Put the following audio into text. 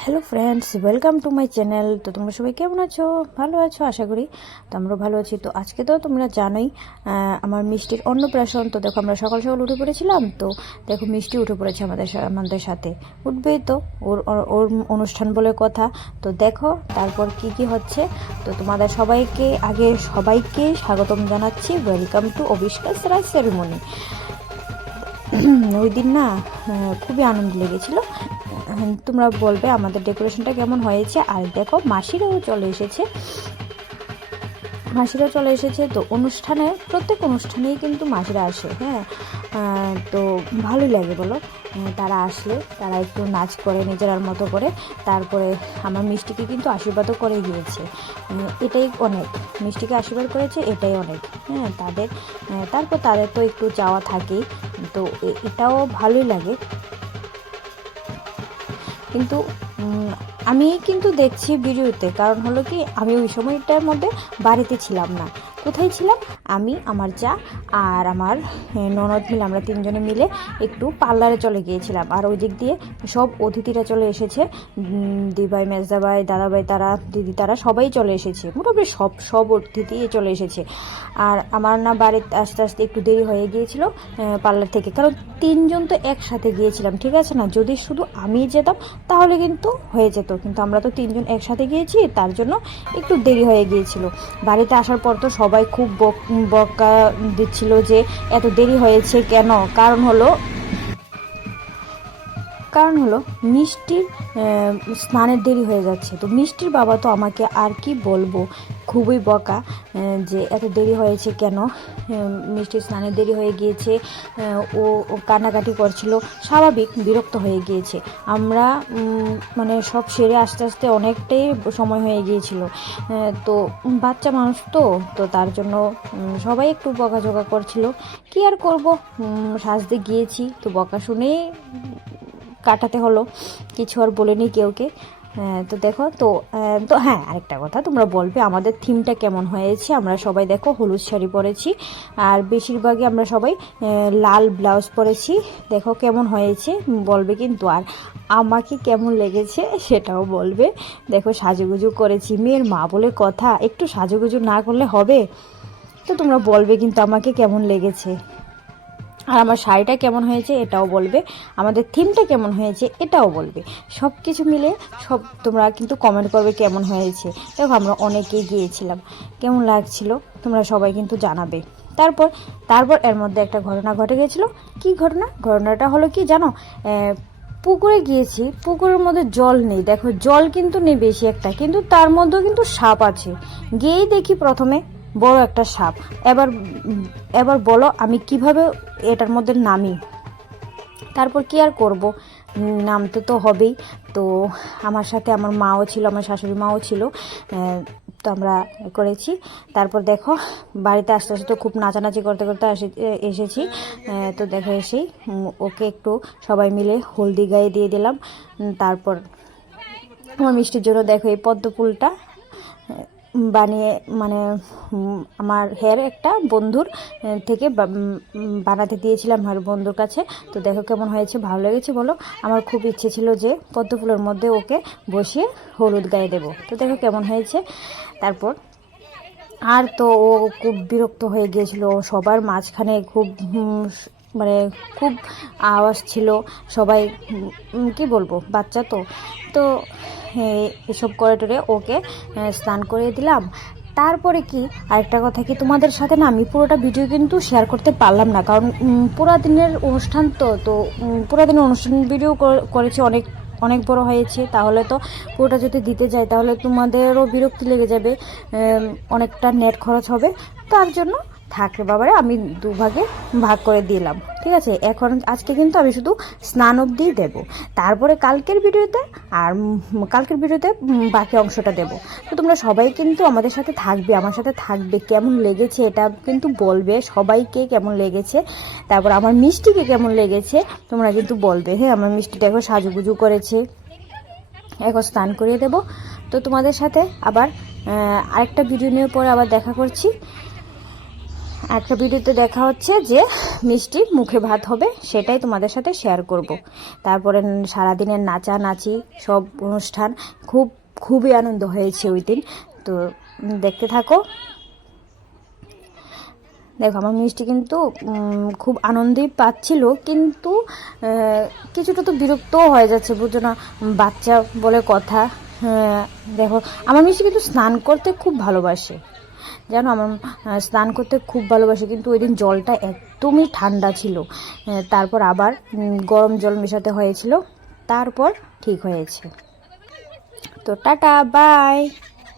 Hello friends, welcome to my channel. তো তোমরা সবাই কেমন আছো? ভালো আছো আশা করি। তো আমরাও ভালো আছি। তো আজকে তো তোমরা জানোই আমার মিষ্টির অন্নপ্রাশন। তো দেখো আমরা সকাল সকাল উঠে পড়েছিলাম। তো দেখো মিষ্টি উঠে পড়েছে আমাদের সাথে, উঠবেই তো, ওর ওর অনুষ্ঠান বলে কথা। তো দেখো তারপর কি কি হচ্ছে। তো তোমাদের সবাইকে স্বাগতম জানাচ্ছি। ওয়েলকাম টু আবিষ্কার রাজ সেরিমনি। ওই দিন না খুবই আনন্দ লেগেছিল। তোমরা বলবে আমাদের ডেকোরেশনটা কেমন হয়েছে। আর দেখো মাসিরাও চলে এসেছে। তো প্রত্যেক অনুষ্ঠানেই কিন্তু মাসিরা আসে। হ্যাঁ, তো ভালোই লাগে বলো। তারা আসলে তারা একটু নাচ করে নিজেরার মতো করে, তারপরে আমার মিষ্টিকে কিন্তু আশীর্বাদও করে গিয়েছে। এটাই অনেক, মিষ্টিকে আশীর্বাদ করেছে এটাই অনেক। হ্যাঁ, তারপর তাদের তো একটু চাওয়া থাকেই। তো এটাও ভালোই লাগে। কিন্তু আমি কিন্তু দেখছি ভিডিওতে, কারণ হলো কি আমি ওই সময়টার মধ্যে বাড়িতে ছিলাম না। কোথায় ছিলাম? আমি, আমার যা আর আমার ননদ মিলে, আমরা তিনজনে মিলে একটু পার্লারে চলে গিয়েছিলাম। আর ওই দিক দিয়ে সব অতিথিরা চলে এসেছে, দিভাই, মেজদাভাই, দাদাভাই, দিদি তারা সবাই চলে এসেছে। মোটামুটি সব অতিথি চলে এসেছে। আর আমার না বাড়িতে আস্তে আস্তে একটু দেরি হয়ে গিয়েছিল পার্লার থেকে, কারণ তিনজন তো একসাথে গিয়েছিলাম, ঠিক আছে না? যদি শুধু আমি যেতাম তাহলে কিন্তু হয়ে যেত, কিন্তু আমরা তো তিনজন একসাথে গিয়েছি, তার জন্য একটু দেরি হয়ে গিয়েছিল। বাড়িতে আসার পর তো সবাই খুব বকা দিচ্ছিল যে এত দেরি হয়েছে কেন। কারণ হলো মিষ্টির স্নানের দেরি হয়ে যাচ্ছে। তো মিষ্টির বাবা তো আমাকে আর কি বলবো, খুবই বকা যে এত দেরি হয়েছে কেন, মিষ্টির স্নানের দেরি হয়ে গিয়েছে। ও কান্নাকাটি করছিল, স্বাভাবিক বিরক্ত হয়ে গিয়েছে। আমরা মানে সব সেরে আস্তে আস্তে অনেকটাই সময় হয়ে গিয়েছিল। তো বাচ্চা মানুষ তো তার জন্য সবাই একটু বকাঝকা করছিল। কি আর করব, সাজতে গিয়েছি তো বকা শুনেই কাটাতে হলো, কিছু আর বলিনি কেউকে। তো দেখো তো হ্যাঁ, আরেকটা কথা, তোমরা বলবে আমাদের থিমটা কেমন হয়েছে। আমরা সবাই দেখো হলুদ শাড়ি পরেছি, আর বেশিরভাগই আমরা সবাই লাল ব্লাউজ পরেছি। দেখো কেমন হয়েছে বলবে কিন্তু। আর আমাকে কেমন লেগেছে সেটাও বলবে। দেখো সাজুগুজু করেছি, মেয়ের মা বলে কথা, একটু সাজুগুজু না করলে হবে? তো তোমরা বলবে কিন্তু আমাকে কেমন লেগেছে। আর আমার শাড়িটা কেমন হয়েছে এটাও বলবে, আমাদের থিমটা কেমন হয়েছে এটাও বলবে। সব কিছু মিলে তোমরা কিন্তু কমেন্ট করবে কেমন হয়েছে। দেখো আমরা অনেকেই গিয়েছিলাম, কেমন লাগছিল তোমরা সবাই কিন্তু জানাবে। তারপর এর মধ্যে একটা ঘটনা ঘটে গেছিলো। কি ঘটনাটা হলো কি জানো? পুকুরে গিয়েছি, পুকুরের মধ্যে জল নেই। দেখো জল কিন্তু নেই বেশি একটা, কিন্তু তার মধ্যেও কিন্তু সাপ আছে। গিয়েই দেখি প্রথমে বড় একটা সাপ। এবার বলো আমি কিভাবে এটার মধ্যে নামি? তারপর কি আর করব, নামতে তো হবেই। তো আমার সাথে আমার মাও ছিল, আমার শাশুড়ি মাও ছিল। তো আমরা করেছি। তারপর দেখো বাড়িতে আস্তে আস্তে খুব নাচানাচি করতে করতে এসেছি। তো দেখো এসেই ওকে একটু সবাই মিলে হলদি গায়ে দিয়ে দিলাম। তারপর আমার মিষ্টির জন্য দেখো এই পদ্ম ফুলটা বানিয়ে, মানে আমার একটা বন্ধুর থেকে বানাতে দিয়েছিলাম আমার বন্ধুর কাছে। তো দেখো কেমন হয়েছে, ভালো লেগেছে বলো? আমার খুব ইচ্ছে ছিল যে পদ্ম ফুলের মধ্যে ওকে বসিয়ে হলুদ গায়ে দেবো। তো দেখো কেমন হয়েছে। তারপর আর তো ও খুব বিরক্ত হয়ে গিয়েছিল, সবার মাঝখানে খুব মানে খুব আওয়াজ ছিল। সবাই কি বলবো, বাচ্চা তো এসব করে টরে ওকে স্নান করিয়ে দিলাম। তারপরে কি আরেকটা কথা কি, তোমাদের সাথে না আমি পুরোটা ভিডিও কিন্তু শেয়ার করতে পারলাম না, কারণ পুরা দিনের অনুষ্ঠান তো পুরা দিনের অনুষ্ঠান ভিডিও করেছি, অনেক বড় হয়েছে। তাহলে তো পুরোটা যদি দিতে যাই তাহলে তোমাদেরও বিরক্তি লেগে যাবে, অনেকটা নেট খরচ হবে। তার জন্য থাকলে বাবারে আমি দুভাগে ভাগ করে দিলাম, ঠিক আছে? আজকে কিন্তু আমি শুধু স্নান অবধি দেব, তারপরে কালকের ভিডিওতে বাকি অংশটা দেব। তো তোমরা সবাই কিন্তু আমার সাথে থাকবে। কেমন লেগেছে এটা কিন্তু বলবে, সবাইকে কেমন লেগেছে। তারপর আমার মিষ্টিকে কেমন লেগেছে তোমরা কিন্তু বলবে। হ্যাঁ, আমার মিষ্টিটা এখন সাজুগুজু করেছে, এখন স্নান করিয়ে দেব। তো তোমাদের সাথে আবার আরেকটা ভিডিও নিয়ে পরে আবার দেখা করছি। একটা ভিডিওতে দেখা হচ্ছে যে মিষ্টির মুখে ভাত হবে, সেটাই তোমাদের সাথে শেয়ার করব। তারপরে সারাদিনের নাচানাচি সব অনুষ্ঠান, খুবই আনন্দ হয়েছে ওই দিন। তো দেখতে থাকো। দেখো আমার মিষ্টি কিন্তু খুব আনন্দই পাচ্ছিল, কিন্তু কিছুটা তো বিরক্তও হয়ে যাচ্ছে, বুঝছো না, বাচ্চা বলে কথা। দেখো আমার মিষ্টি কিন্তু স্নান করতে খুব ভালোবাসে, জানো, আমার স্নান করতে খুব ভালোবাসে, কিন্তু ওই দিন জলটা একদমই ঠান্ডা ছিল। তারপর আবার গরম জল মেশাতে হয়েছিল, তারপর ঠিক হয়েছে। তো টাটা, বাই।